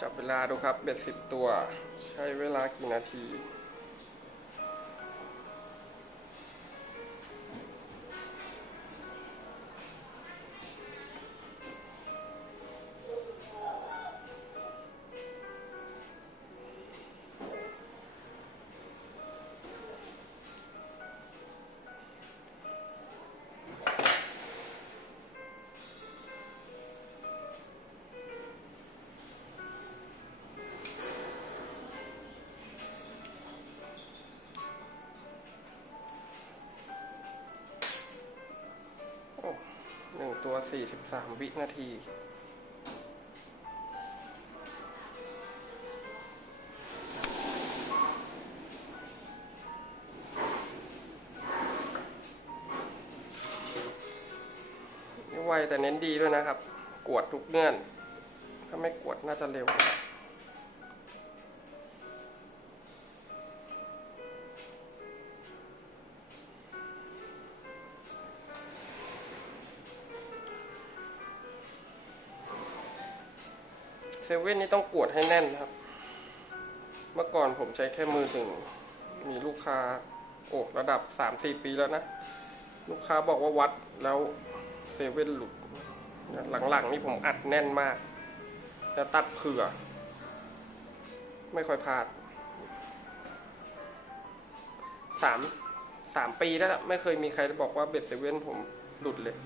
จับเวลาดูครับเบ็ดสิบตัว ใช้เวลากี่นาที ตัวสี่สิบสามวินาทีนี่ไวแต่เน้นดีด้วยนะครับ กวดทุกเงื่อน ถ้าไม่กวดน่าจะเร็ว เซเว่นนี่ต้องกวดให้แน่นครับ เมื่อก่อนผมใช้แค่มือหนึ่งมีลูกค้า โอ้ระดับสามสี่ปีแล้วนะ ลูกค้าบอกว่าวัดแล้วเซเว่นหลุด หลังๆนี่ผมอัดแน่นมากแล้วตัดเผื่อ ไม่ค่อยพลาดสามสามปีแล้วไม่เคยมีใครบอกว่าเบ็ดเซเว่นผมหลุดเลย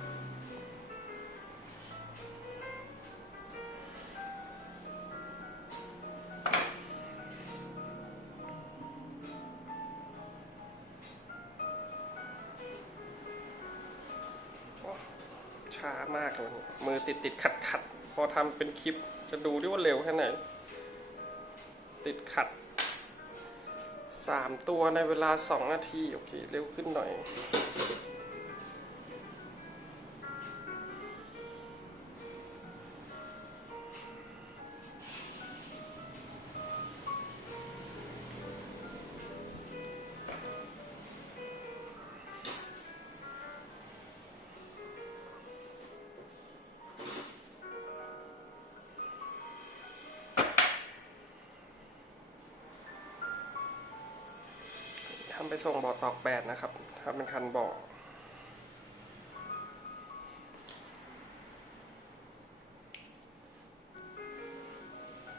ช้ามากเลยมือติดติดขัดขัดพอทำเป็นคลิปจะดูได้ว่าเร็วแค่ไหน ติดขัดสามตัวในเวลาสองนาที โอเค เร็วขึ้นหน่อย ไปส่งบ่อตอกแปดนะครับทำเป็นคันบ่อ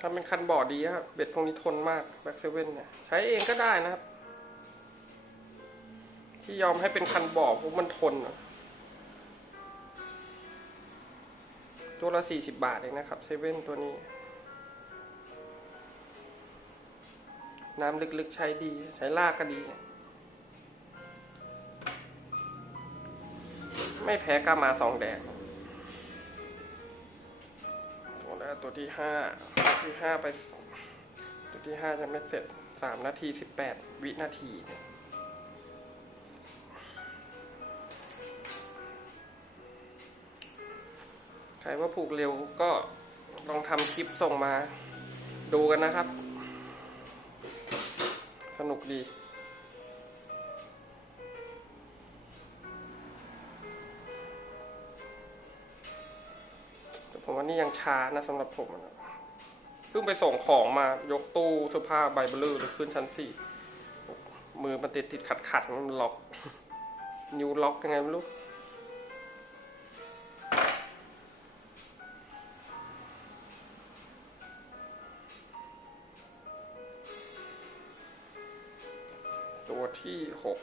ทำเป็นคันบ่อดีครับเบ็ดพวกนี้ทนมากแบ็กเซเว่นเนี่ยใช้เองก็ได้นะครับ ที่ยอมให้เป็นคันบ่อเพราะมันทนอะตัวละสี่สิบบาทเองนะครับเซเว่นตัวนี้ น้ำลึกๆใช้ดี ใช้ลากก็ดี ไม่แพ้กามาสองแดงโอ้แล้วตัวที่ห้าตัวที่ห้าไป ตัวที่ห้าจะไม่เสร็จสามนาทีสิบแปดวินาทีใครว่าผูกเร็วก็ลองทำคลิปส่งมาดูกันนะครับ สนุกดี ว่านี่ยังช้านะสำหรับผมนะเพิ่งไปส่งของมายกตู้เสื้อผ้าใบเบลเลอร์ขึ้นชั้นสี่มือมันติดติดขัดขัดๆมันล็อกนิ้วล็อกยังไงไม่รู้ตัวที่หก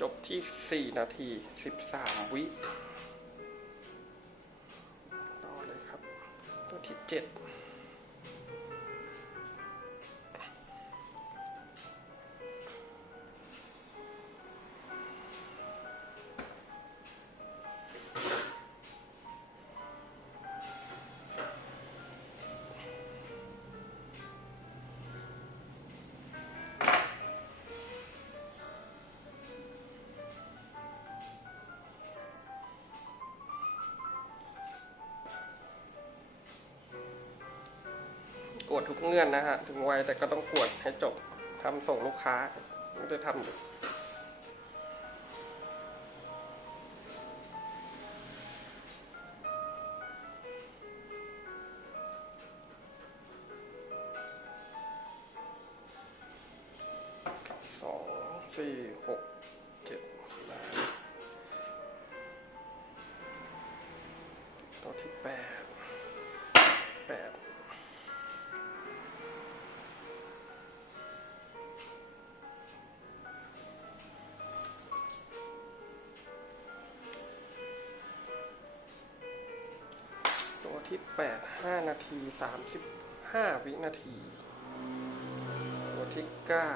จบที่ 4 นาที 13 วิต่อเลยครับ ตัวที่ 7 กวดทุกเงื่อนนะฮะ ถึงไวแต่ก็ต้องกวดให้จบทำส่งลูกค้าก็จะทำดูสองสี่หกเจ็ดตัวที่แปด ที่แปดห้านาทีสามสิบห้าวินาที ตัวที่เก้า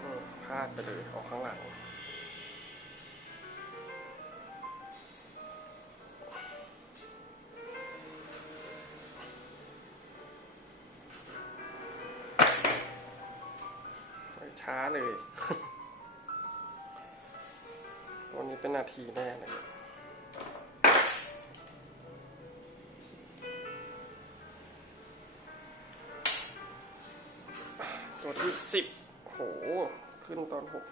อืมพลาดไปเลย ออกข้างหลัง ช้าเลย วันนี้เป็นนาทีแน่เลยตัวที่สิบโห ขึ้นตอนหก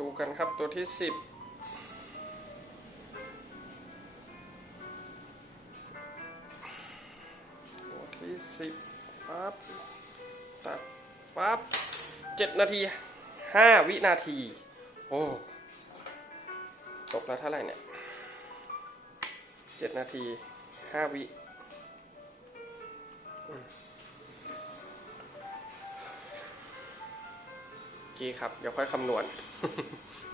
ดูกันครับตัวที่สิบตัวที่สิบปั๊บตัดปั๊บเจ็ดนาทีห้าวินาที โอ้ตกแล้วเท่าไหร่เนี่ยเจ็ดนาทีห้าวิ อืมโอเคครับ เดี๋ยวค่อยคำนวณ